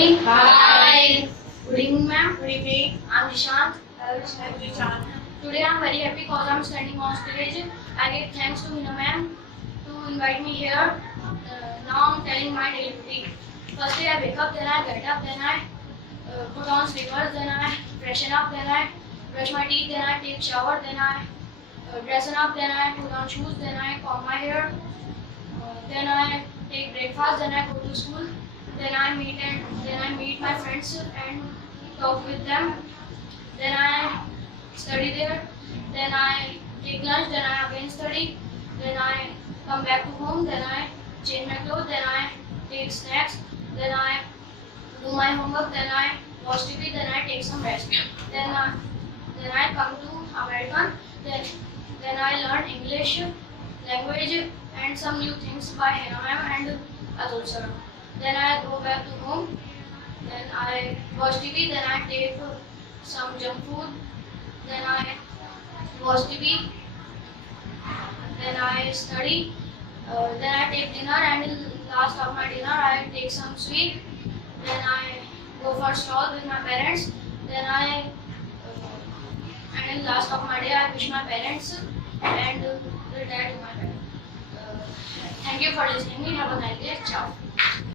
Hi. Hi. Good evening, ma'am. Good evening. I'm Nishant. I'm Richard. Today I'm very happy because I'm standing on stage. I give thanks to Hina ma'am to invite me here. Now I'm telling my daily routine. Firstly, I wake up, then I get up, then I put on slippers, then I freshen up, then I brush my teeth, then I take shower, then I dress up, then I put on shoes, then I comb my hair, then I take breakfast, then I go to school, then I meet my friends and talk with them, then I study there, then I take lunch, then I again study, then I come back to home, then I change my clothes, then I take snacks, then I do my homework, then I watch TV, then I take some rest, then I come to American, then I learn English language and some new things by Hina ma'am and Atul sir. Then I go back to home, then I watch TV, then I take some junk food, then I watch TV, then I study, then I take dinner, and last of my dinner I take some sweet, then I go for stroll with my parents, then and in last of my day I wish my parents and retire to my parents. Thank you for listening me. Have a nice day. Ciao.